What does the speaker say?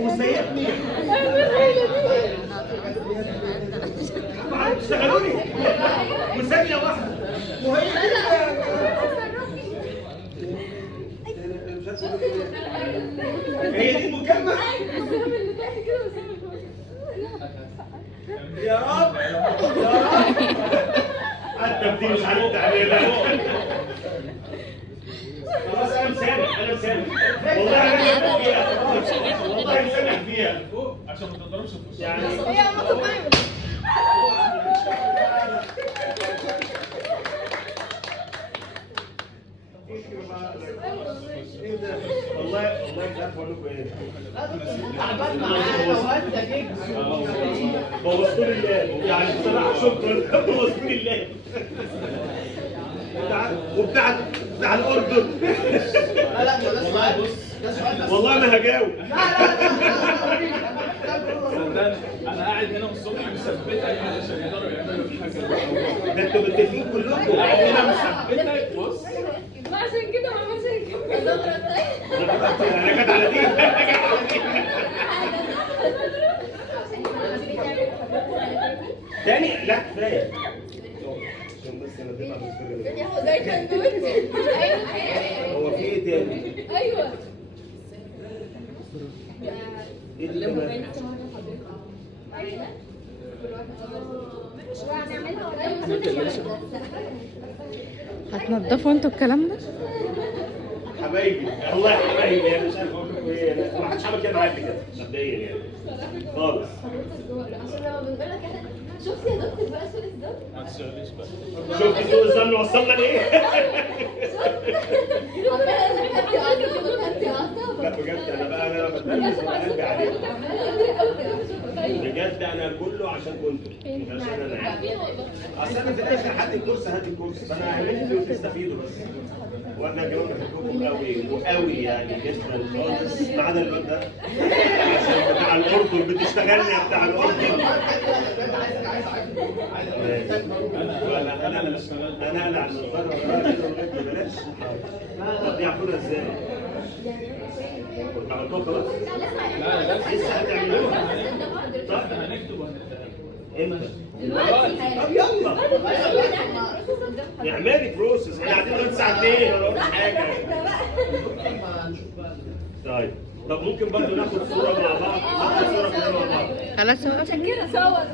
وسيبني اشتغلوني وثانية واحدة وهي هي دي المكالمة؟ يا رب يا رب حتى دي مش عارف تعملها. خلاص انا مسامح والله انا فيها والله مسامح فيها عشان ما تضربش في يعني هي ما تضربش. والله مش عارف اقول لكم ايه. تعبان معايا وانت جيت بوظتوا لي اللاب يعني بصراحه شكرا بوظتوا لي اللاب وبتاع الاردن. لا ده سؤال بص والله ما هجاوب. لا انا قاعد هنا من الصبح مثبتك علشان يقدروا يعملوا حاجه. ده انتوا متفقين كلكم انا مثبتك. بص عشان كده ما عملش كده. انا جت على دي تاني لا كفايه عشان بس انا اديت على السر. هو زي كندوت. هو في ايه تاني؟ ايوه ايه اللي هتنضفوا انتوا الكلام ده؟ حبايبي والله يا حبايبي انا مش عارف اقول لكم ايه. ما حدش عمل كده معايا كده مبدئيا يعني خالص. عشان لما بنقول لك شفت يا دكتور بقى سوء الظن؟ ما تشتغليش بقى. شفت سوء الظن وصلنا لايه؟ لا بجد انا بتكلم قلبي عليكم. بجد انا كله عشان كنتوا مش عشان انا يعني. اصل انا في الاخر هدي الكورس فانا همني تستفيدوا بس. وانا كمان بحبكم قوي وقوي يعني جدا خالص ما عدا الواد ده عشان بتاع الاردن بتشتغلني بتاع الاردن. انا اقلع النضاره بلاش. طب دي عارفينها ازاي؟ عملتوها خلاص؟ لا لسه هتعملوها. طب هنكتب امتى؟ طب يلا اعملي بروسس. احنا قاعدين لغايه الساعه 2 ولا قلت حاجه. طيب طب ممكن برضه ناخد صوره مع بعض. ناخد صوره كلنا مع بعض. خلاص متشكرة. صور